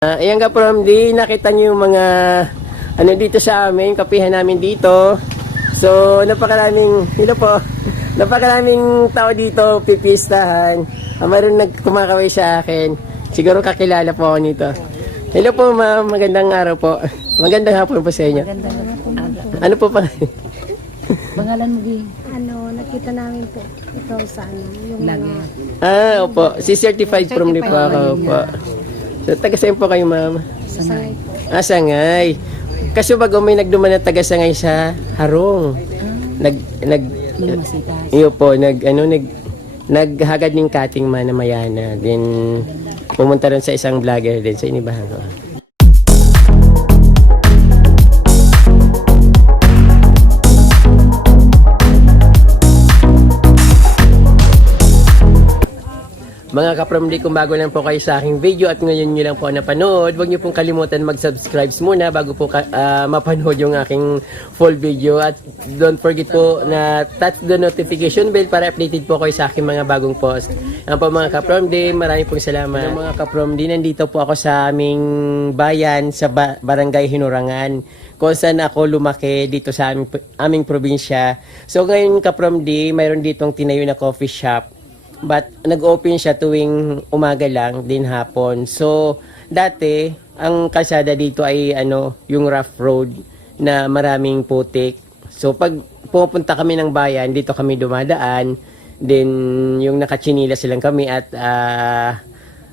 Ayan ka from di nakita niyo yung mga ano dito sa amin, kapihan namin dito. So napakaraming napakaraming tao dito pipistahan. Mayroon nagkumakaway sa akin. Siguro kakilala po ako nito. Hello po ma'am, magandang araw po. Magandang hapon po sa inyo. Magandang araw. Ano po pa? Pangalan mo, Gi? Nakita namin po ito sa yung Lagi. mga Opo, si certified from di po ako po. So taga saan po kayo ma'am? sangay po. Sangay. Kasi bago may nagduman na taga Sangay sa Harong. Lumasita. Iyo po, naghagad ng kating Manamayana. Then, pumunta rin sa isang vlogger din. So, inibahan ko. Mga kapramdi, kung bago lang po kayo sa aking video at ngayon nyo lang po napanood, huwag nyo pong kalimutan mag-subscribe muna bago po mapanood yung aking full video. At don't forget po na touch the notification bell para updated po kayo sa aking mga bagong post. Yan po mga kapramdi, maraming pong salamat. Mga kapramdi, nandito po ako sa aming bayan, sa Barangay Hinurangan, kung saan ako lumaki dito sa aming probinsya. So ngayon kapramdi, mayroon ditong tinayo na coffee shop. But nag-open siya tuwing umaga lang, din hapon. So dati ang kalsada dito ay yung rough road na maraming putik. So pag pupunta kami ng bayan, dito kami dumadaan. Then yung nakatsinilas lang kami at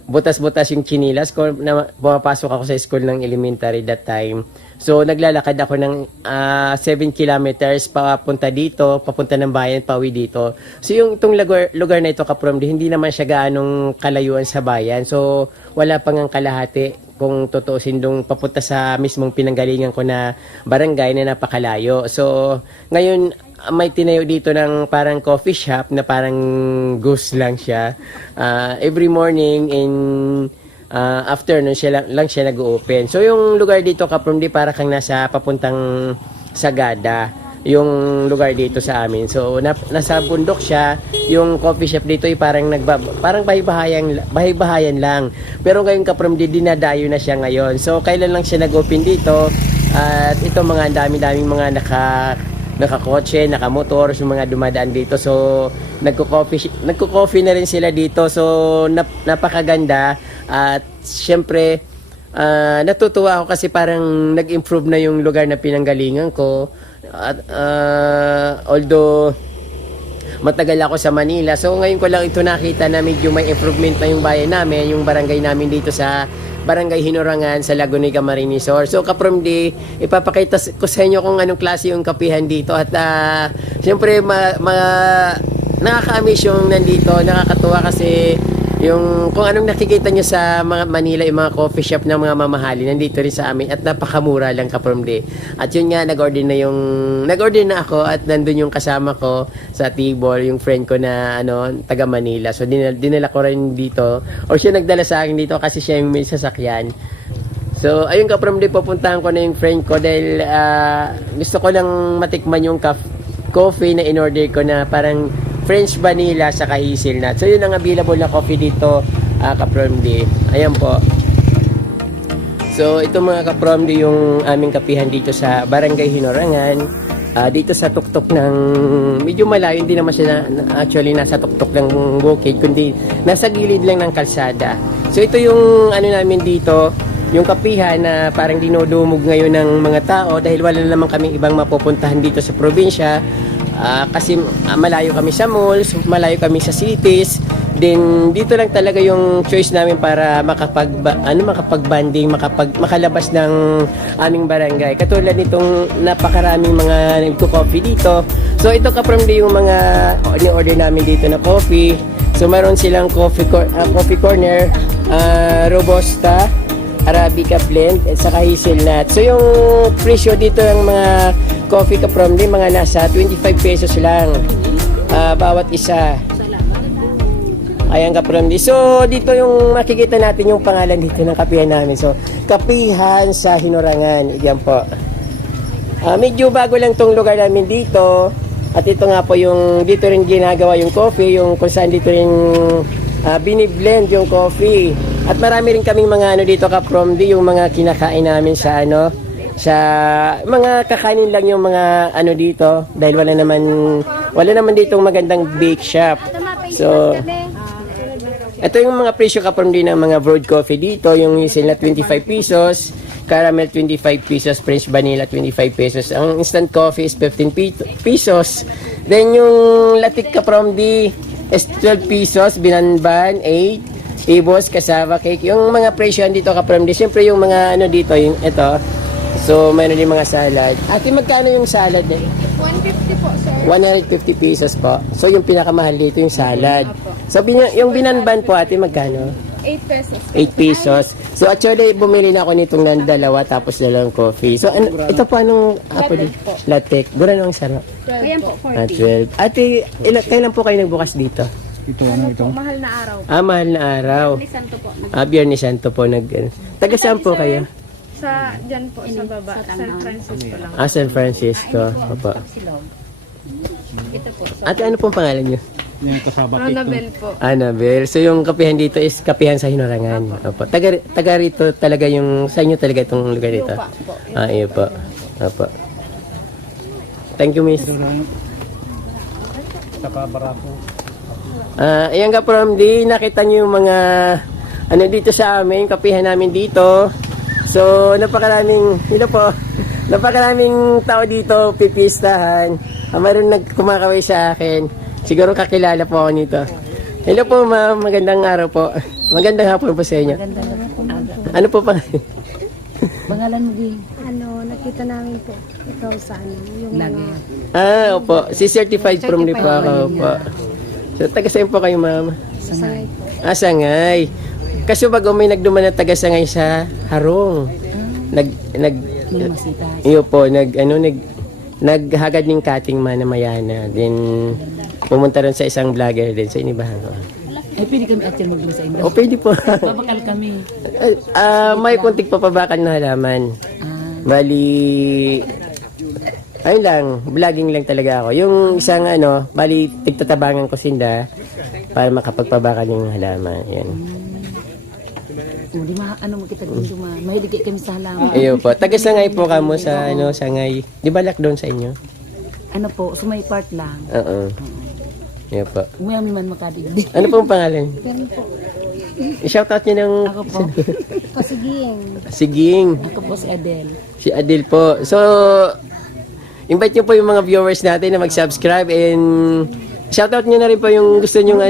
butas-butas yung chinilas ko na pumapasok ako sa school ng elementary that time. So naglalakad ako ng 7 kilometers papunta dito, papunta ng bayan, pauwi dito. So yung itong lugar na ito kapramdi, hindi naman siya gaanong kalayuan sa bayan. So wala pang ang kalahati kung tutuusin dong papunta sa mismong pinanggalingan ko na barangay na napakalayo. So ngayon may tinayo dito ng parang coffee shop na parang ghost lang siya. Every morning in afternoon lang siya nag-open. So yung lugar dito kapramdi para kang nasa papuntang Sagada yung lugar dito sa amin. So nasa bundok siya. Yung coffee shop dito ay parang bahay-bahayan lang. Pero ngayon kapramdi dinadayo na siya ngayon. So kailan lang siya nag-open dito? At ito mga dami-daming mga nakakotse, nakamotor, yung mga dumadaan dito. So nagko-coffee na rin sila dito. So napakaganda. At syempre natutuwa ako kasi parang nag-improve na yung lugar na pinanggalingan ko. At although matagal ako sa Manila, so ngayon ko lang ito nakita na medyo may improvement na yung bayan namin, yung barangay namin dito sa Barangay Hinurangan sa Laguna Camarines Sur. So kapramdi, ipapakita ko sa inyo kung anong klase yung kapihan dito. At siyempre nakaka-amaze yung nandito, nakakatuwa kasi yung kung anong nakikita nyo sa mga Manila, yung mga coffee shop na mga mamahali, nandito rin sa amin at napakamura lang kapramdi. At yun nga, nag-order na ako at nandun yung kasama ko sa table, yung friend ko na taga Manila. So dinala ko rin dito, or siya nagdala sa akin dito kasi siya yung may sasakyan. So ayun kapramdi, pupuntahan ko na yung friend ko dahil gusto ko lang matikman yung coffee na in-order ko na parang French vanilla sa hazelnut. So yun ang available na coffee dito kapramdi. Ayan po. So ito mga kapramdi yung aming kapihan dito sa Barangay Hinurangan. Dito sa tuktok ng medyo malayo, hindi naman siya actually nasa tuktok ng bukid, kundi nasa gilid lang ng kalsada. So ito yung namin dito, yung kapihan na parang dinudumog ngayon ng mga tao dahil wala naman kaming ibang mapupuntahan dito sa probinsya. Kasi malayo kami sa malls, malayo kami sa cities. Then dito lang talaga yung choice namin para makapag-banding, makalabas ng aming barangay. Katulad nitong napakaraming mga nagko-coffee dito. So ito kapramdi yung mga ni-order namin dito na coffee. So meron silang coffee corner, Robusta, Arabica blend at saka hazelnut. So yung presyo dito ng mga coffee kapramdi, mga nasa 25 pesos lang bawat isa. Ayan kapramdi. So dito yung makikita natin yung pangalan dito ng kapihan namin. So kapihan sa Hinurangan. Yan po. Medyo bago lang tong lugar namin dito. At ito nga po yung dito rin ginagawa yung coffee, yung kung saan dito rin biniblend yung coffee. At marami rin kaming mga ano dito ka-promdi, yung mga kinakain namin sa ano, sa mga kakanin lang yung mga ano dito dahil wala naman ditong magandang bake shop. So ito yung mga presyo ka-promdi ng mga brewed coffee dito, yung hazel na 25 pesos, caramel 25 pesos, French vanilla 25 pesos. Ang instant coffee is 15 pesos. Then yung latik ka-promdi is 12 pesos, binanban 8, ibos, cassava cake. Yung mga presyo dito ka-promdi, siyempre yung mga ano dito, yung ito. So mayroon din mga salad. Ate, magkano yung salad eh? 150 po, sir. 150 pesos po. So yung pinakamahal dito yung salad. So yung binanban po ate, magkano? 8 pesos. 8 pesos. So actually, bumili na ako nitong ng dalawa tapos dalawang coffee. So ito po anong apple? Latte. Gura ang sarap. Ayan po, 12. Ate, kailan po kayo nagbukas dito? mahal na araw. Mahal na araw. Santo po. Biyernes Santo po taga saan po kayo? Dyan po, sa baba. San Francisco lang. San Francisco. Opo. Ito po. Ate, ano pong pangalan niyo? Annabelle po. Annabelle. So yung kapihan dito is kapihan sa Hinorangan. Opo. Taga rito talaga yung sa inyo talaga itong lugar dito. Iyo po. Opo. Thank you, miss. Ayan ka from nakita niyo yung mga ano dito sa amin, kapihan namin dito. So napakaraming tao dito pipistahan. Mayroon nagkumakaway sa akin. Siguro kakilala po ako nito. Hello po ma'am, magandang araw po. Magandang hapon po sa inyo. Ano po pa? Pangalan mo din. Nakita namin po. Ikaw sa yung mga... Opo. Si certified from po ako po. So taga saan po kayo ma'am? Sangay po. Sangay. Kasi bago may nagduman na taga Sangay sa Harong. Iyo po, naghagad ng kating Mayana. Then pumunta rin sa isang vlogger din sa Inibahan ko. Ay, pwede kami actually mag sa inyo. Pwede po. Babakal kami. May kunting papabakan na halaman. Bali, ayun lang, vlogging lang talaga ako. Yung isang bali, tigtatabangan ko sinda para makapagpabakan yung halaman. Yan. Di makita dito mahilig kami sa halaman. Ayun po. Taga Sangay po kamo sa Sangay. Di ba lockdown sa inyo? Ano po, sumay part lang. Oo. Ayun po. Umiyami man makadigdig. Ano po ang pangalan? Pero po. I-shoutout niyo ng... Ako po. Pasiging. Siging. Ako po si Adele. Si Adil po. So, invite niyo po yung mga viewers natin na mag-subscribe and shoutout niyo na rin po yung gusto niyong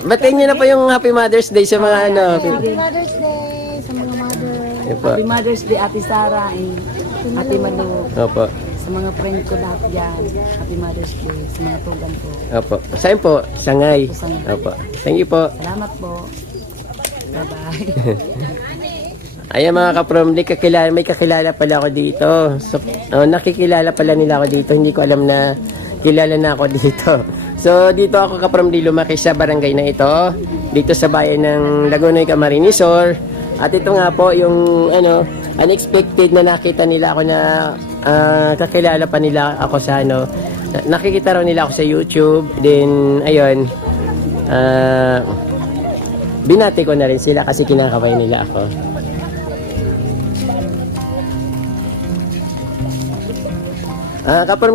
Batiin niyo na po yung Happy Mother's Day sa mga Happy Mother's Day sa mga mother. Ayun po. Happy Mother's Day, Ate Sara, Ate Malu. Opo. Sa mga friend ko lahat dyan. Happy Mother's Day. Sa mga tugan ko. Opo. Saan po? Sangay. Sa Sangay. Opo. Thank you po. Salamat po. Bye-bye. Ayan mga kapromdi, may kakilala pala ako dito. So, nakikilala pala nila ako dito. Hindi ko alam na kilala na ako dito. So, dito ako kapromdi lumaki sa barangay na ito. Dito sa bayan ng Lagunoy, Camarines Sur. At ito nga po yung unexpected na nakita nila ako na kakilala pa nila ako sa nakikita raw nila ako sa YouTube. Then, ayun. Binati ko na rin sila kasi kinakaway nila ako. Kapag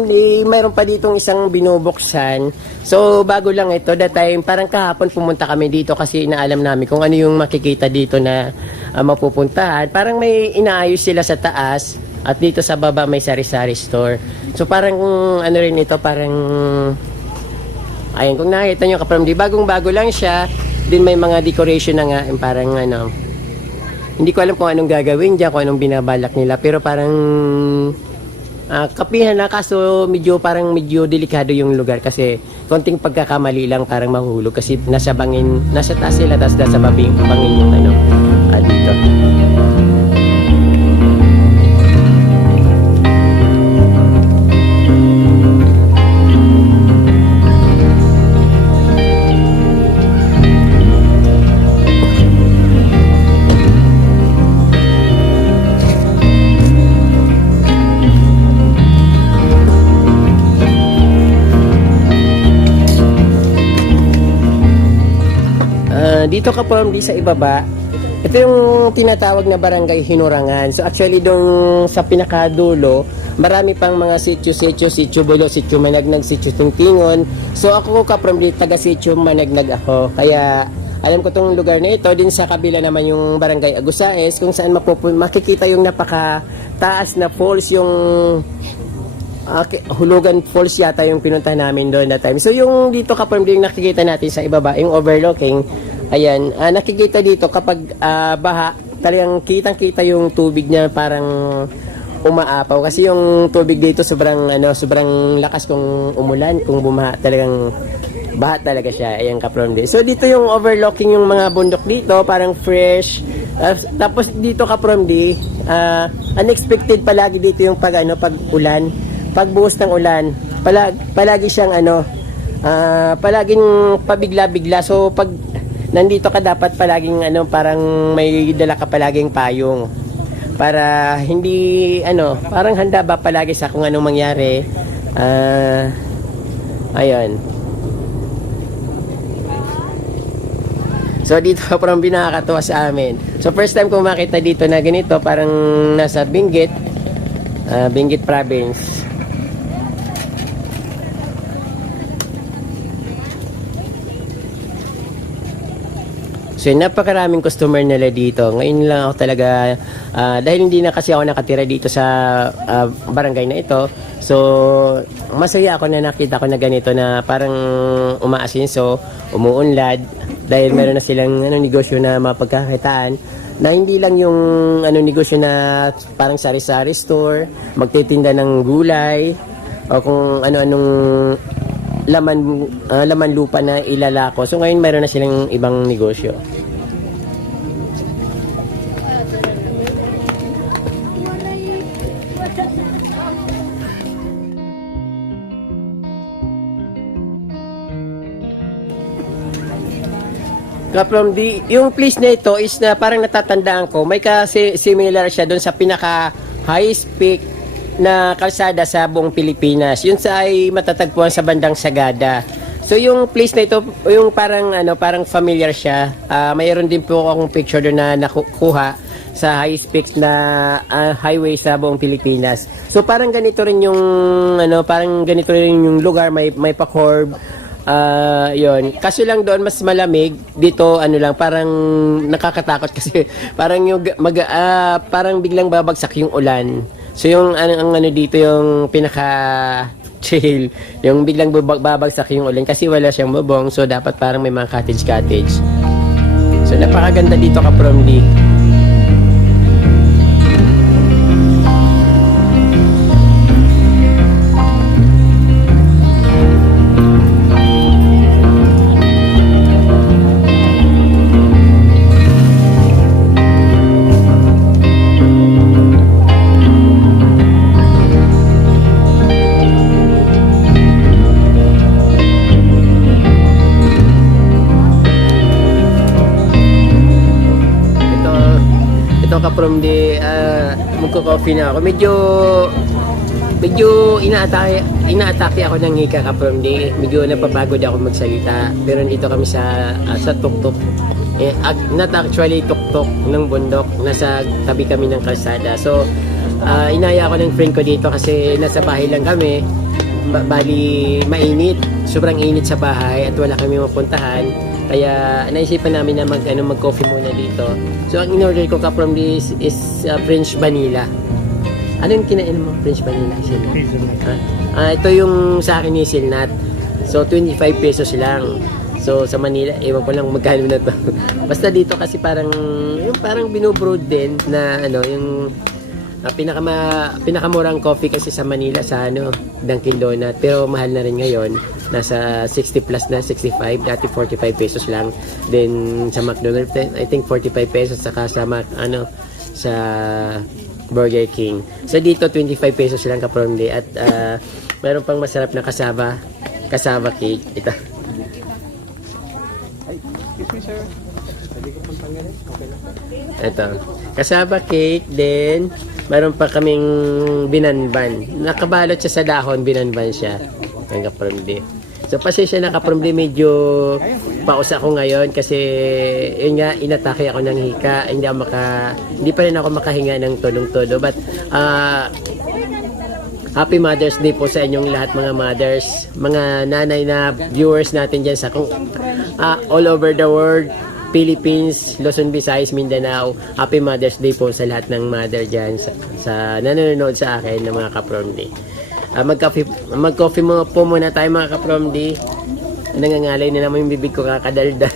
mayroon pa ditong isang binubuksan. So, bago lang ito. That time, parang kahapon pumunta kami dito kasi inaalam namin kung ano yung makikita dito na mapupuntahan. Parang may inaayos sila sa taas at dito sa baba may sari-sari store. So, parang ano rin ito, parang ayun, kung nakita nyo kapag bagong-bago lang siya, din may mga decoration na nga, parang hindi ko alam kung anong gagawin dyan, kung anong binabalak nila, pero parang kapihan na, kaso medyo delikado yung lugar kasi konting pagkakamali lang parang mahulog kasi nasa taas sila, tapos nasa bangin yung dito. dito ka from di sa ibaba, ito yung tinatawag na Barangay Hinurangan. So actually dong sa pinakadulo, marami pang mga sitio Bulo, sitio Managnag, sitio Tingtingon. So ako ka from di taga sitio Managnag ako. Kaya alam ko tong lugar na ito. Din sa kabila naman yung Barangay Agusaes kung saan makikita yung napakataas na falls, yung Hulugan Falls yata yung pinuntahan namin doon that time. So yung dito kapag yung nakikita natin sa ibaba, yung overlooking, ayan, nakikita dito kapag baha, talagang kitang-kita yung tubig niya parang umaapaw kasi yung tubig dito sobrang lakas kung umulan, kung bumaha, talagang baha talaga siya. Ayan kaprom din. So dito yung overlooking yung mga bundok dito, parang fresh. Tapos dito kaprom di, unexpected palagi dito yung pag ulan. Pagbuhos ng ulan, palagi siyang palaging pabigla-bigla. So pag nandito ka dapat palaging parang may dala ka palaging payong para hindi parang handa ba palagi sa kung anong mangyari. Ayun. So dito parang binakakatuwa sa amin. So first time ko makita dito na ganito, parang nasa Benguet province. So napakaraming customer nila dito. Ngayon lang ako talaga, dahil hindi na kasi ako nakatira dito sa barangay na ito. So masaya ako na nakita ko na ganito na parang umaasinso, umuunlad. Dahil meron na silang negosyo na mapagkakitaan. Na hindi lang yung negosyo na parang sari-sari store, magtitinda ng gulay, o kung ano-anong laman lupa na ilalako. So ngayon meron na silang ibang negosyo. From yung place na ito is na parang natatandaan ko, may kasi similar siya doon sa pinaka highest peak na kalsada sa buong Pilipinas. Yun sa ay matatagpuan sa bandang Sagada. So yung place na ito, yung parang familiar siya. Mayroon din po akong picture doon na nakuha sa highest peak na highway sa buong Pilipinas. So parang ganito rin yung yung lugar, may pa-curve. Yun. Kaso lang doon mas malamig. Dito parang nakakatakot kasi parang parang biglang babagsak yung ulan. So yung dito yung pinaka chill, yung biglang babagsak yung ulan kasi wala siyang bubong, so dapat parang may mga cottage. So napakaganda dito ka from D. From the magko-coffee na ako. Medyo inaatake ako ng hika ka from the. Medyo napapagod ako magsalita. Pero dito kami sa tuktok. Not actually tuktok ng bundok. Nasa tabi kami ng kalsada. So inaya ako ng friend ko dito kasi nasa bahay lang kami. Bali mainit. Sobrang init sa bahay at wala kami mapuntahan. Kaya naisipan namin na mag-coffee muna dito. So ang in-order ko ka from this is French vanilla. Ano yung kinain mo? French vanilla? Ito yung sa akin yung hazelnut. So 25 pesos lang. So sa Manila, ewan ko lang magkano na to. Basta dito kasi parang binubrood din na yung pinakamurang coffee kasi sa Manila sa Dunkin Donut, pero mahal na rin ngayon, nasa 60 plus na, 65, dati 45 pesos lang. Then sa McDonald's I think 45 pesos, saka sa sa Burger King. So dito 25 pesos lang ka from day. At meron pang masarap na cassava cake ito. Ito, cassava cake. Then meron pa kaming binanban. Nakabalot siya sa dahon, binanban siya. Hanggang from day. So So pasensya na ka-promdi, medyo paus ako ngayon kasi yun nga, inatake ako ng hika. Hindi pa rin ako makahinga ng tulong-todo. But Happy Mother's Day po sa inyong lahat mga mothers, mga nanay na viewers natin dyan sa all over the world, Philippines, Luzon, Visayas, Mindanao. Happy Mother's Day po sa lahat ng mother dyan sa nanonood sa akin ng mga ka-promdi. Mag-coffee po muna tayo mga ka-promdi. Nangangalay na naman yung bibig ko kakadaldal.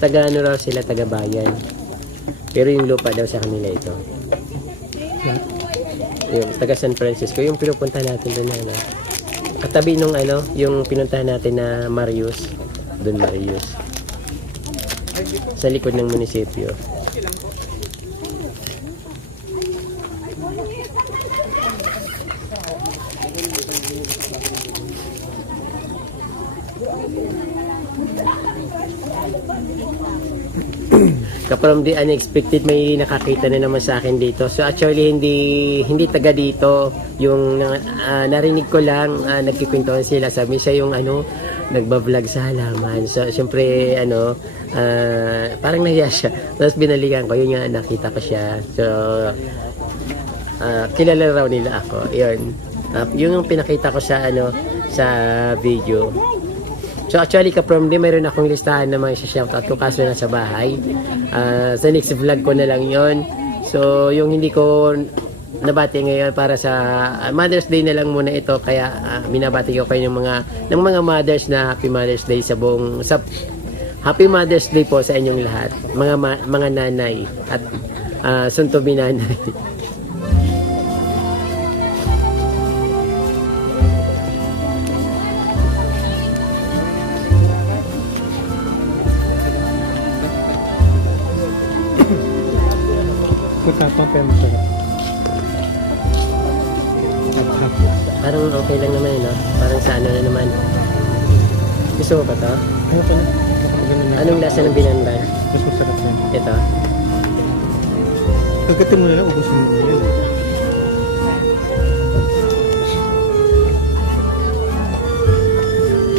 Taga ano raw sila, taga bayan. Pero yung lupa daw sa kanila ito. Yung taga San Francisco, yung pinupunta natin doon na katabi nung yung pinuntahan natin na Marius. Doon Marius. Sa likod ng munisipyo. From the unexpected, may nakakita na naman sa akin dito. So actually hindi taga dito. Yung narinig ko lang, nagkikwentuhan sila. Sabi siya yung nagba-vlog sa halaman. So syempre parang nahiya siya. Tapos binalikan ko, yun nga, nakita ko siya. So kilala raw nila ako. Yun. Yung pinakita ko sa sa video. So actually ka-from mayroon akong listahan na mga shoutout ko kaso nasa bahay. Sa next vlog ko na lang yon. So yung hindi ko nabati ngayon para sa Mother's Day na lang muna ito, kaya binabati ko kayo ng mga mothers na Happy Mother's Day Happy Mother's Day po sa inyong lahat, mga nanay at suntubi nanay. Matapang pero masarap. Parang okay lang naman no? Parang sa na naman. Gusto mo ba to? Ano pa na? Anong lasa ng binandan? Mas masarap yan. Ito? Kagatin mo na lang, ubusin mo yun.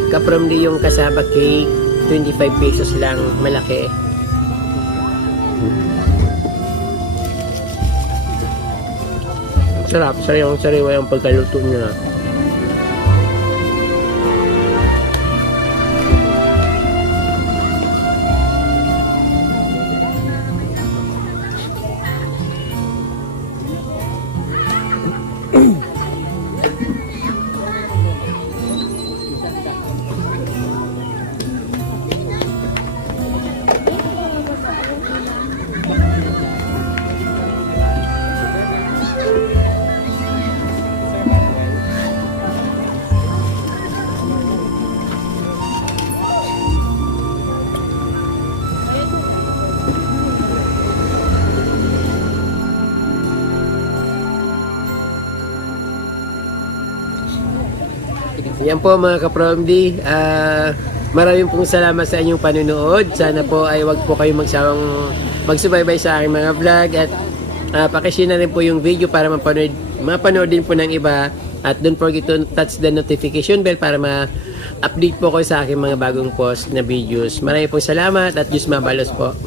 Ka-from yung kasaba cake, 25 pesos lang, malaki. Sarap, sariwa yung pagkaluto niya. Yan po mga ka-promdi, maraming pong salamat sa inyong panunood. Sana po ay wag po kayong magsubaybay sa aking mga vlog at pakishare na rin po yung video para mapanood din po ng iba, at don't forget to touch the notification bell para ma-update po ko sa aking mga bagong post na videos. Maraming pong salamat at Diyos mabalos po.